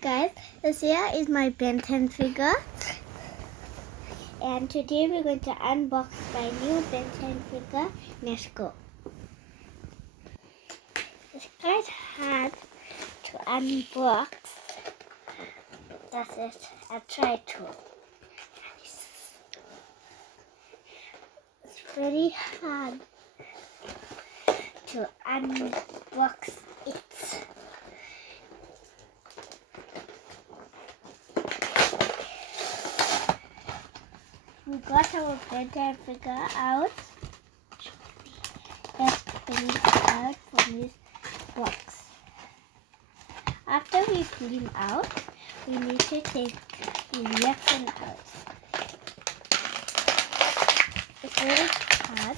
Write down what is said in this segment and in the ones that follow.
guys, this here is my Ben 10 figure, and today we're going to unbox my new Ben 10 figure. Let's go. It's quite hard to unbox. That's it. I'll try to. It's very hard to unbox it. We got our Ben 10 figure out. Let's bring it out from this box. After we pull him out, we need to take the weapon out. It's very hard.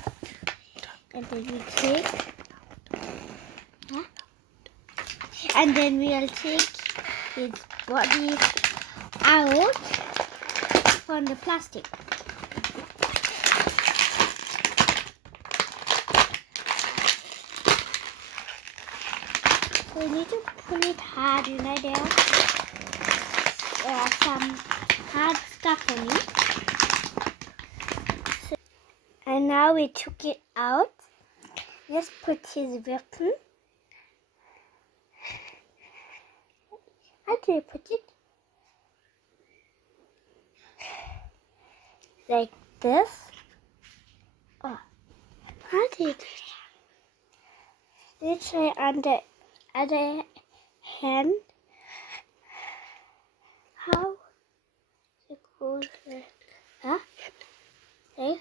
And then we take, and then we'll take his body out from the plastic. We need to pull it hard, you know, there are some hard stuff on it. And now we took it out. Let's put his weapon. How do you put it? Like this. Oh, how do you do it? Let's try on the other hand. How it goes? Huh? Okay.